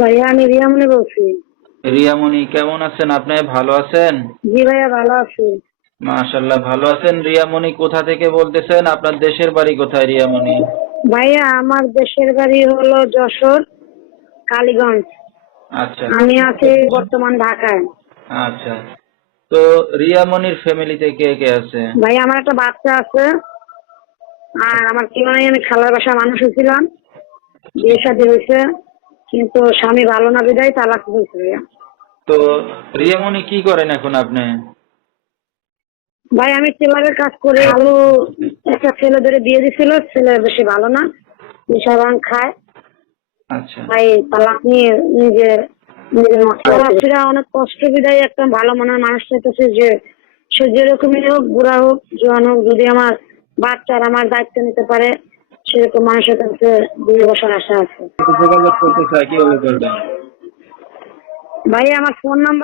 ভাইয়া আমি রিয়ামনি বলছি। রিয়ামণি কেমন আছেন আপনি? ভালো আছেন? জি ভাইয়া ভালো আছি। মাশাআল্লাহ ভালো আছেন। রিয়ামণি কোথা থেকে বলতেছেন? আপনার দেশের বাড়ি কোথায় রিয়ামণি? ভাইয়া আমার দেশের বাড়ি হলো যশোর, কালীগঞ্জ। আচ্ছা। আমি আছি বর্তমান ঢাকায়। আচ্ছা। তো রিয়ামণির ফ্যামিলিতে কে কে আছে? ভাইয়া আমার একটা বাচ্চা আছে, আর আমার কি মানে আমি খালার বাসায় মানুষ হয়েছিলাম, বিয়ে শাদী হয়েছে, কিন্তু স্বামী ভালো না বিদায় তালাক হয়েছে ভাইয়া। তো রিয়ামণি কি করেন এখন আপনি? ভাই আমি টেলারের কাজ করি। ভালো একটা ছেলে ধরে বিয়ে দিছিল, ছেলে বেশি ভালো না, নেশা ভাঙ খায়, আচ্ছা। তাই তালাক নিয়ে নিজের নিজের মতো অনেক কষ্ট বিদায় একটা ভালো মনের মানুষ চাইতেছে যে সে যেরকমই হোক, বুড়া হোক জোয়ান হোক, যদি আমার বাচ্চার আমার দায়িত্ব নিতে পারে সেরকম মানুষের কাছে বিয়ে বসার আশা আছে। যোগাযোগ করতে চাই কিভাবে করবেন? ভাই আমার ফোন নাম্বার